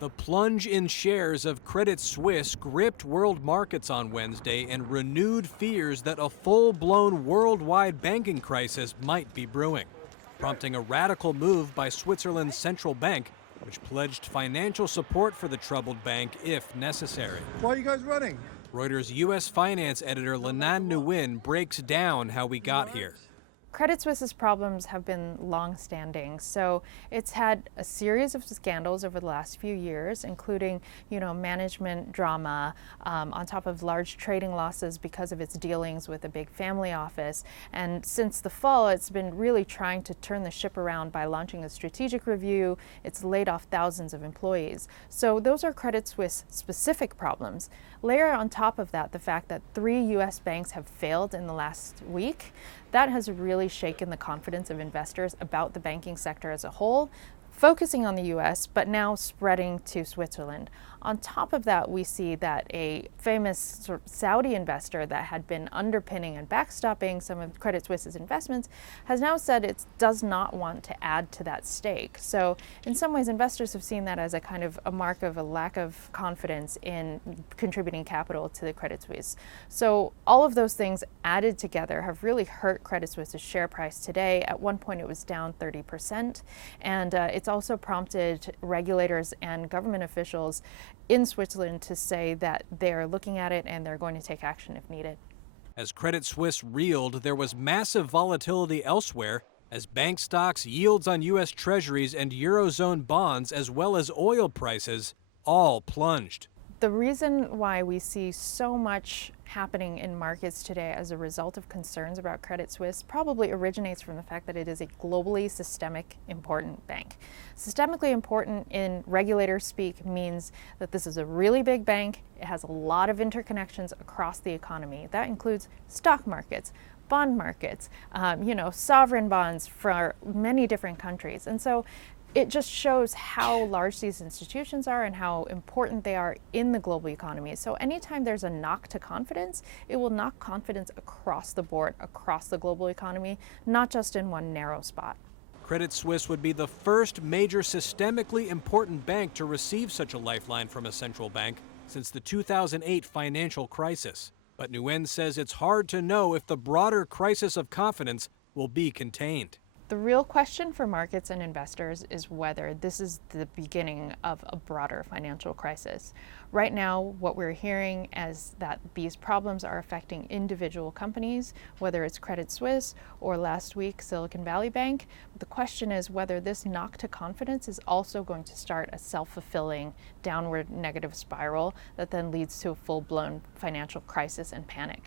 The plunge in shares of Credit Suisse gripped world markets on Wednesday and renewed fears that a full-blown worldwide banking crisis might be brewing, prompting a radical move by Switzerland's central bank, which pledged financial support for the troubled bank if necessary. Why are you guys running? Reuters U.S. finance editor Lananh Nguyen breaks down how we got here. Credit Suisse's problems have been long-standing, so it's had a series of scandals over the last few years, including, management drama, on top of large trading losses because of its dealings with a big family office. And since the fall, it's been really trying to turn the ship around by launching a strategic review. It's laid off thousands of employees. So those are Credit Suisse-specific problems. Layer on top of that the fact that 3 U.S. banks have failed in the last week. That has really shaken the confidence of investors about the banking sector as a whole, focusing on the U.S., but now spreading to Switzerland. On top of that, we see that a famous sort of Saudi investor that had been underpinning and backstopping some of Credit Suisse's investments has now said it does not want to add to that stake. So in some ways, investors have seen that as a kind of a mark of a lack of confidence in contributing capital to the Credit Suisse. So all of those things added together have really hurt Credit Suisse's share price today. At one point, it was down 30%. And it's also prompted regulators and government officials in Switzerland to say that they're looking at it and they're going to take action if needed. As Credit Suisse reeled, there was massive volatility elsewhere as bank stocks, yields on U.S. Treasuries, and Eurozone bonds, as well as oil prices, all plunged. The reason why we see so much happening in markets today as a result of concerns about Credit Suisse probably originates from the fact that it is a globally systemic important bank. Systemically important in regulator speak means that this is a really big bank. It has a lot of interconnections across the economy. That includes stock markets, bond markets, sovereign bonds for many different countries. And so it just shows how large these institutions are and how important they are in the global economy. So anytime there's a knock to confidence, it will knock confidence across the board, across the global economy, not just in one narrow spot. Credit Suisse would be the first major systemically important bank to receive such a lifeline from a central bank since the 2008 financial crisis. But Nguyen says it's hard to know if the broader crisis of confidence will be contained. The real question for markets and investors is whether this is the beginning of a broader financial crisis. Right now, what we're hearing is that these problems are affecting individual companies, whether it's Credit Suisse or last week Silicon Valley Bank. But the question is whether this knock to confidence is also going to start a self-fulfilling downward negative spiral that then leads to a full-blown financial crisis and panic.